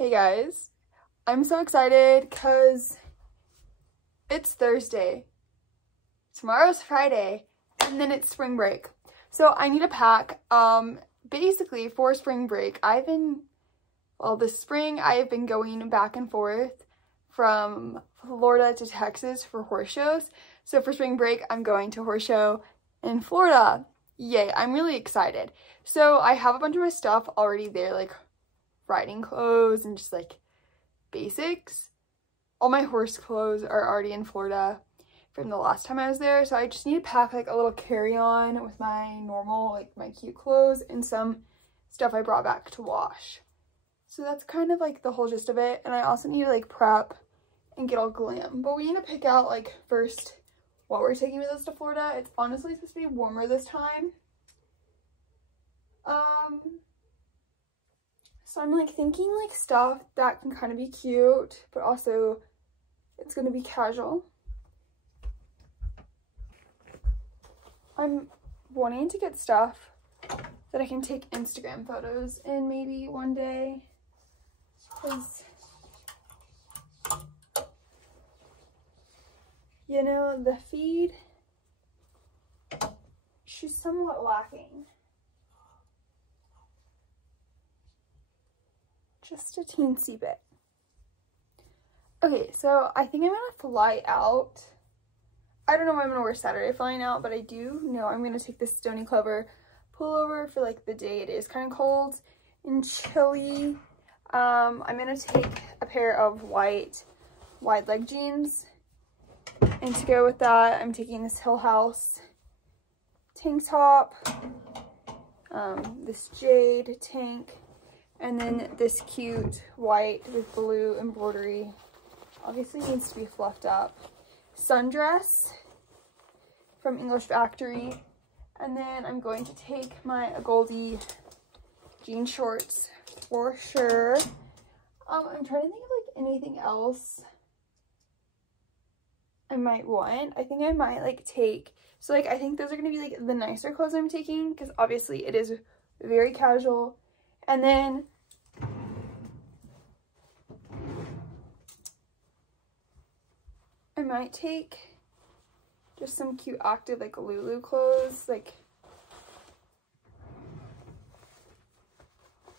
Hey guys, I'm so excited because it's Thursday, tomorrow's Friday, and then it's spring break. So I need to pack. Basically for spring break, this spring I've been going back and forth from Florida to Texas for horse shows. So for spring break, I'm going to a horse show in Florida. Yay, I'm really excited. So I have a bunch of my stuff already there, like riding clothes and just like basics. All my horse clothes are already in Florida from the last time I was there, so I just need to pack like a little carry-on with my normal, like my cute clothes and some stuff I brought back to wash. So that's kind of like the whole gist of it. And I also need to like prep and get all glam, but we need to pick out like first what we're taking with us to Florida. It's honestly supposed to be warmer this time. So I'm like thinking like stuff that can kind of be cute, but also it's going to be casual. I'm wanting to get stuff that I can take Instagram photos in maybe one day, because you know, the feed, she's somewhat lacking. Just a teensy bit. Okay, so I think I'm gonna fly out. I don't know what I'm gonna wear Saturday flying out, but I do know I'm gonna take this Stony Clover pullover for like the day it is kind of cold and chilly. I'm gonna take a pair of white wide leg jeans, and to go with that I'm taking this Hill House tank top, this jade tank, and then this cute white with blue embroidery, obviously needs to be fluffed up, sundress from English Factory. And then I'm going to take my Goldie jean shorts for sure. I'm trying to think of like anything else I might want. I think I might like take, so like I think those are going to be like the nicer clothes I'm taking, because obviously it is very casual. And then I might take just some cute active like Lulu clothes. Like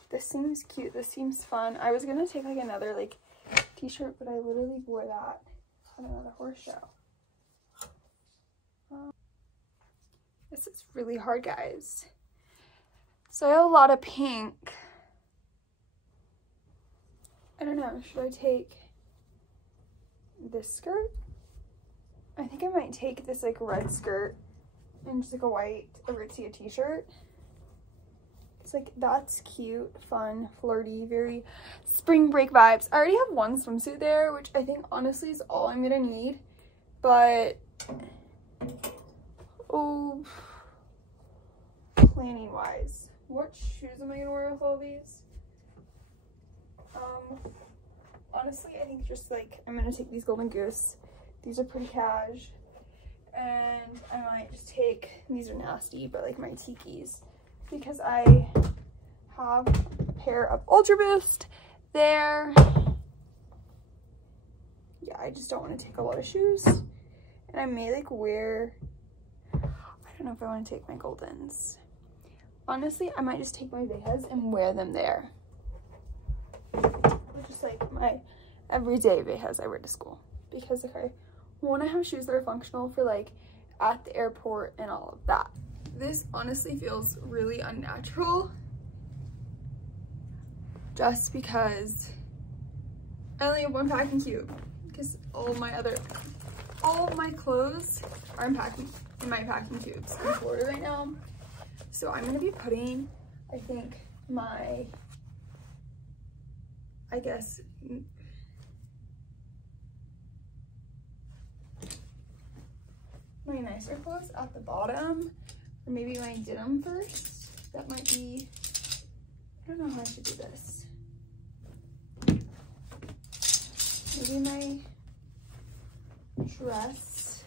this seems cute, this seems fun. I was gonna take like another like t-shirt, but I literally wore that at another horse show. This is really hard, guys. So I have a lot of pink. I don't know, should I take this skirt? I think I might take this like red skirt and just like a white Aritzia t-shirt. It's like, that's cute, fun, flirty, very spring break vibes. I already have one swimsuit there, which I think honestly is all I'm gonna need. But oh, planning wise, what shoes am I gonna wear with all these? Honestly, I think just like I'm gonna take these Golden Goose. These are pretty cash. And I might just take, these are nasty, but like my Tikis, because I have a pair of Ultra Boost there. Yeah, I just don't want to take a lot of shoes. And I may like wear, I don't know if I want to take my Goldens. Honestly, I might just take my Vejas and wear them there. Just like my everyday Vejas I wear to school, because like I want to have shoes that are functional for like at the airport and all of that. This honestly feels really unnatural, just because I only have one packing cube, because all of my clothes are in my packing cubes in Florida right now. So I'm gonna be putting, I think, my nicer clothes at the bottom, or maybe my denim first. That might be, I don't know how I should do this. Maybe my dress.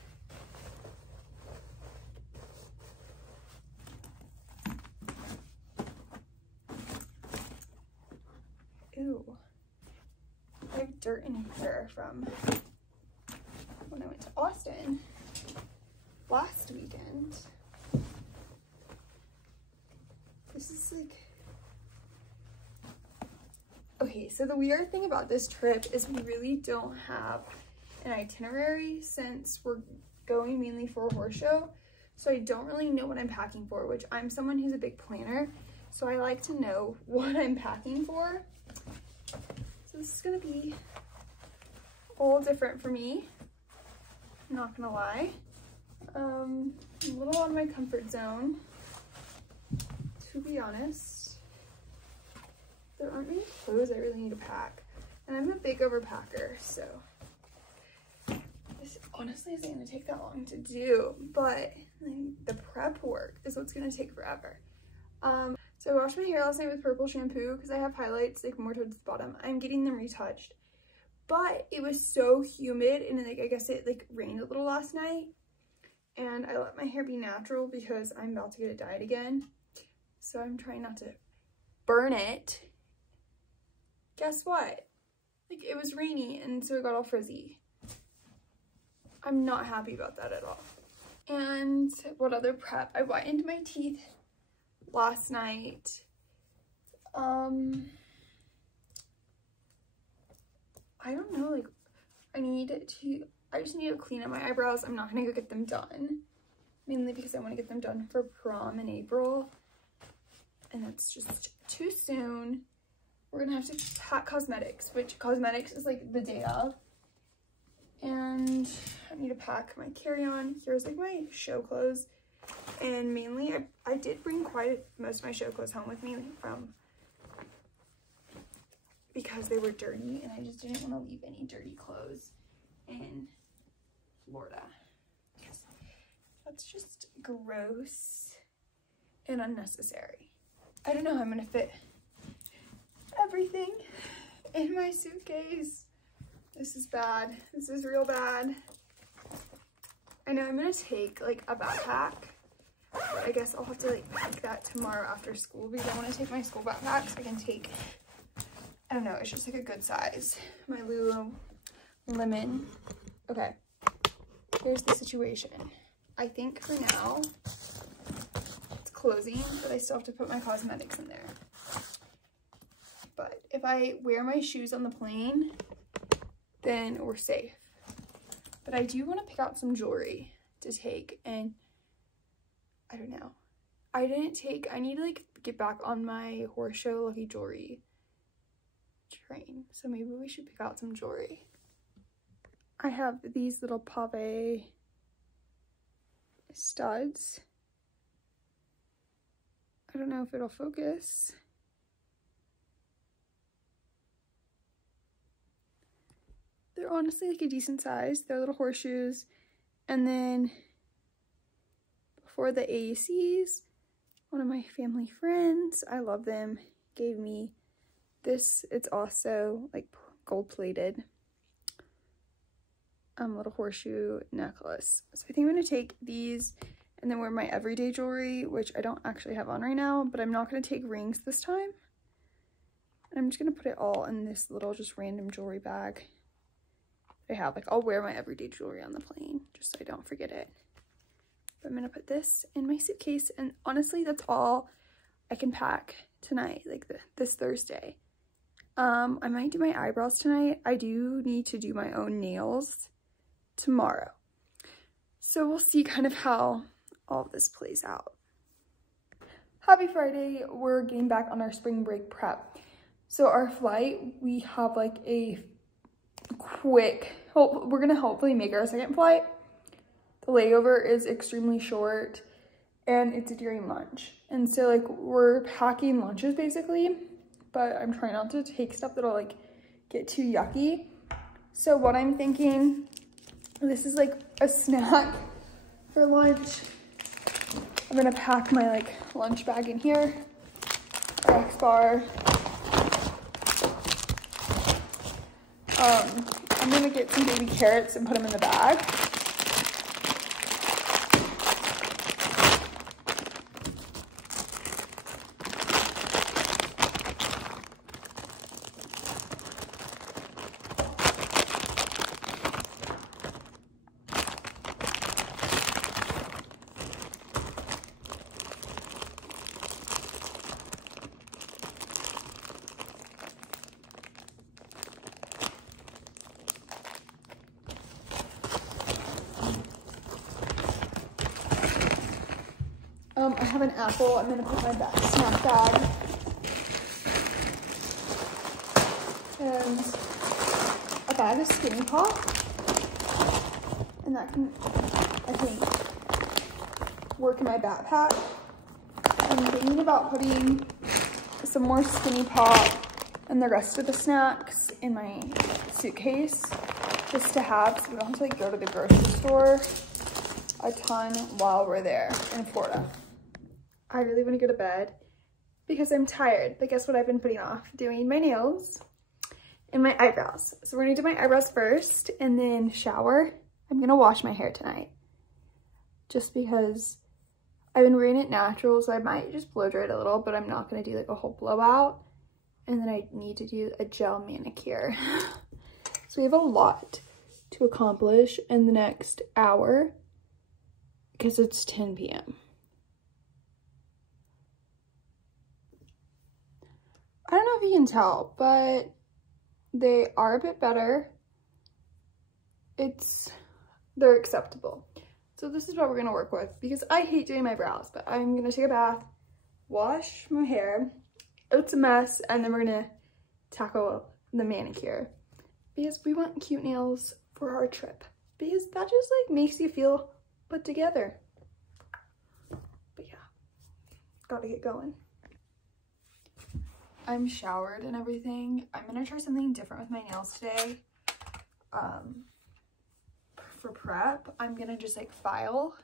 Ew. dirt in here from when I went to Austin last weekend. This is like, okay, so the weird thing about this trip is we really don't have an itinerary since we're going mainly for a horse show. So I don't really know what I'm packing for, which I'm someone who's a big planner. So I like to know what I'm packing for. So this is gonna be all different for me. I'm not gonna lie. A little out of my comfort zone, to be honest. There aren't many clothes I really need to pack. And I'm a big overpacker, so this honestly isn't gonna take that long to do, but like, the prep work is what's gonna take forever. So I washed my hair last night with purple shampoo because I have highlights like more towards the bottom. I'm getting them retouched, but it was so humid and like I guess it like rained a little last night, and I let my hair be natural because I'm about to get it dyed again. So I'm trying not to burn it. Guess what? Like it was rainy and so it got all frizzy. I'm not happy about that at all. And what other prep? I whitened my teeth last night. I don't know, like I just need to clean up my eyebrows. I'm not gonna go get them done, mainly because I want to get them done for prom in April, and that's just too soon. We're gonna have to pack cosmetics, which cosmetics is like the day of, and I need to pack my carry-on. Here's like my show clothes. And mainly, I did bring most of my show clothes home with me because they were dirty, and I just didn't want to leave any dirty clothes in Florida. Yes. That's just gross and unnecessary. I don't know how I'm going to fit everything in my suitcase. This is bad. This is real bad. I know I'm going to take like a backpack. But I guess I'll have to like pack that tomorrow after school because I want to take my school backpack so I can take, I don't know, it's just like a good size. My Lululemon. Okay, here's the situation. I think for now it's closing, but I still have to put my cosmetics in there. But if I wear my shoes on the plane, then we're safe. But I do want to pick out some jewelry to take, and I don't know. I need to like get back on my horse show lucky jewelry train. So maybe we should pick out some jewelry. I have these little pave studs. I don't know if it'll focus. They're honestly like a decent size. They're little horseshoes. And then for the ACs, one of my family friends, I love them, gave me this. It's also like gold plated little horseshoe necklace. So I think I'm going to take these and then wear my everyday jewelry, which I don't actually have on right now, but I'm not going to take rings this time. And I'm just going to put it all in this little just random jewelry bag I have. Like I'll wear my everyday jewelry on the plane just so I don't forget it. I'm gonna put this in my suitcase, and honestly that's all I can pack tonight, like this Thursday. I might do my eyebrows tonight. I do need to do my own nails tomorrow, so we'll see kind of how all of this plays out. Happy Friday. We're getting back on our spring break prep. So our flight, we have like a quick, we're gonna hopefully make our second flight. The layover is extremely short and it's during lunch. And so like we're packing lunches basically, but I'm trying not to take stuff that'll like get too yucky. So what I'm thinking, this is like a snack for lunch. I'm gonna pack my like lunch bag in here, X bar. I'm gonna get some baby carrots and put them in the bag. I have an apple. I'm gonna put my snack bag. And a bag of Skinny Pop. And that can, I think, work in my backpack. I'm thinking about putting some more Skinny Pop and the rest of the snacks in my suitcase just to have, so we don't have to like go to the grocery store a ton while we're there in Florida. I really want to go to bed because I'm tired, but guess what I've been putting off? Doing my nails and my eyebrows. So we're gonna do my eyebrows first and then shower. I'm gonna wash my hair tonight just because I've been wearing it natural, so I might just blow dry it a little, but I'm not gonna do like a whole blowout. And then I need to do a gel manicure. So we have a lot to accomplish in the next hour because it's 10 p.m. I don't know if you can tell, but they are a bit better. They're acceptable. So this is what we're gonna work with because I hate doing my brows, but I'm gonna take a bath, wash my hair. It's a mess, and then we're gonna tackle the manicure because we want cute nails for our trip because that just like makes you feel put together. But yeah, gotta get going. I'm showered and everything. I'm gonna try something different with my nails today. For prep, I'm gonna just like file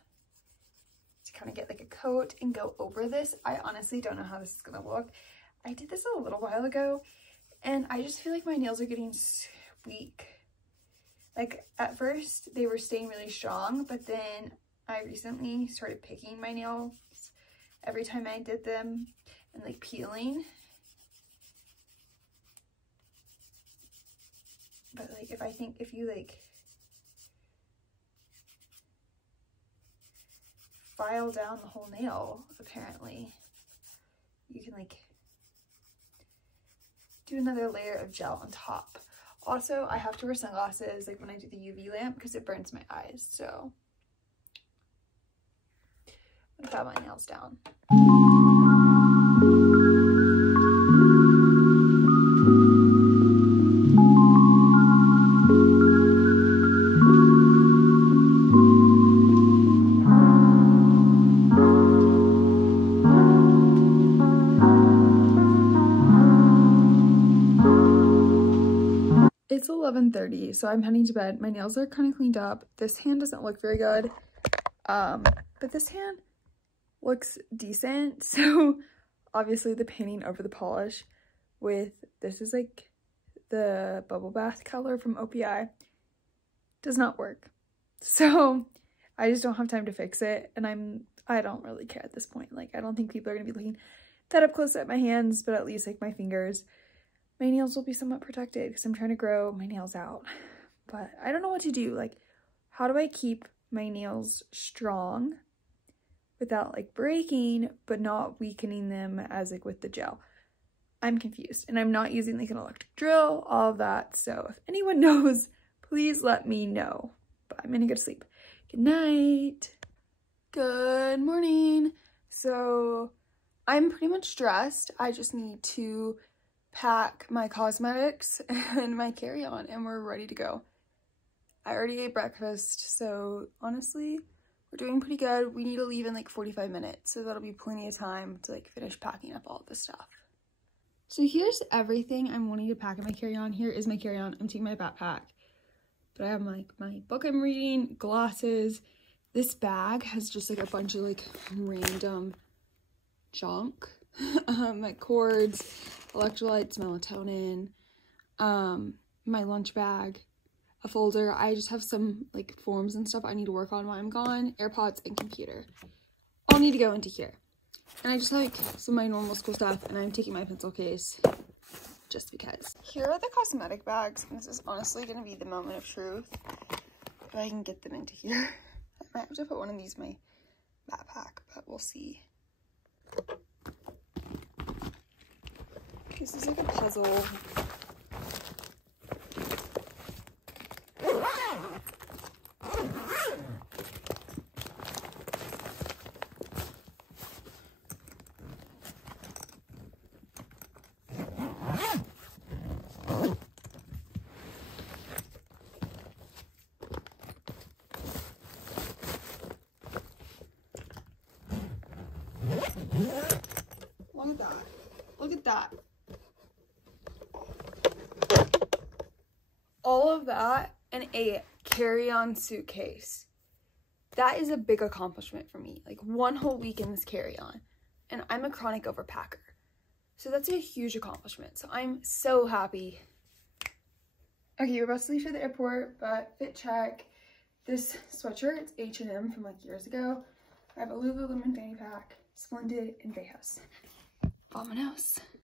to kind of get like a coat and go over this. I honestly don't know how this is gonna look. I did this a little while ago and I just feel like my nails are getting weak. Like at first they were staying really strong, but then I recently started picking my nails every time I did them and like peeling. But like if you like file down the whole nail, apparently you can like do another layer of gel on top. Also, I have to wear sunglasses like when I do the UV lamp because it burns my eyes. So I'm gonna pat my nails down. It's 11:30, so I'm heading to bed. My nails are kind of cleaned up. This hand doesn't look very good, but this hand looks decent. So obviously the painting over the polish with, this is like the bubble bath color from OPI, does not work. So I just don't have time to fix it, and I don't really care at this point. Like, I don't think people are gonna be looking that up close at my hands, but at least like my fingers. My nails will be somewhat protected because I'm trying to grow my nails out. But I don't know what to do. Like, how do I keep my nails strong without like breaking, but not weakening them as like with the gel? I'm confused, and I'm not using like an electric drill, all of that. So if anyone knows, please let me know. But I'm gonna go to sleep. Good night. Good morning. So I'm pretty much dressed. I just need to pack my cosmetics and my carry-on and we're ready to go. I already ate breakfast, so honestly we're doing pretty good. We need to leave in like 45 minutes, so that'll be plenty of time to like finish packing up all of this stuff. So here's everything I'm wanting to pack in my carry-on. Here is my carry-on. I'm taking my backpack, but I have like my book I'm reading, glasses. This bag has just like a bunch of like random junk. My cords, electrolytes, melatonin, my lunch bag, a folder. I just have some like forms and stuff I need to work on while I'm gone, AirPods, and computer. All need to go into here. And I just have like some of my normal school stuff, and I'm taking my pencil case just because. Here are the cosmetic bags. This is honestly gonna be the moment of truth if I can get them into here. I might have to put one of these in my backpack, but we'll see. This is like a puzzle. all of that in a carry-on suitcase. That is a big accomplishment for me. Like, one whole week in this carry-on. And I'm a chronic overpacker. So that's a huge accomplishment. So I'm so happy. Okay, we're about to leave for the airport, but fit check. This sweatshirt, it's H&M from like years ago. I have a Lululemon fanny pack, Splendid, and Bayhouse. Vamonos.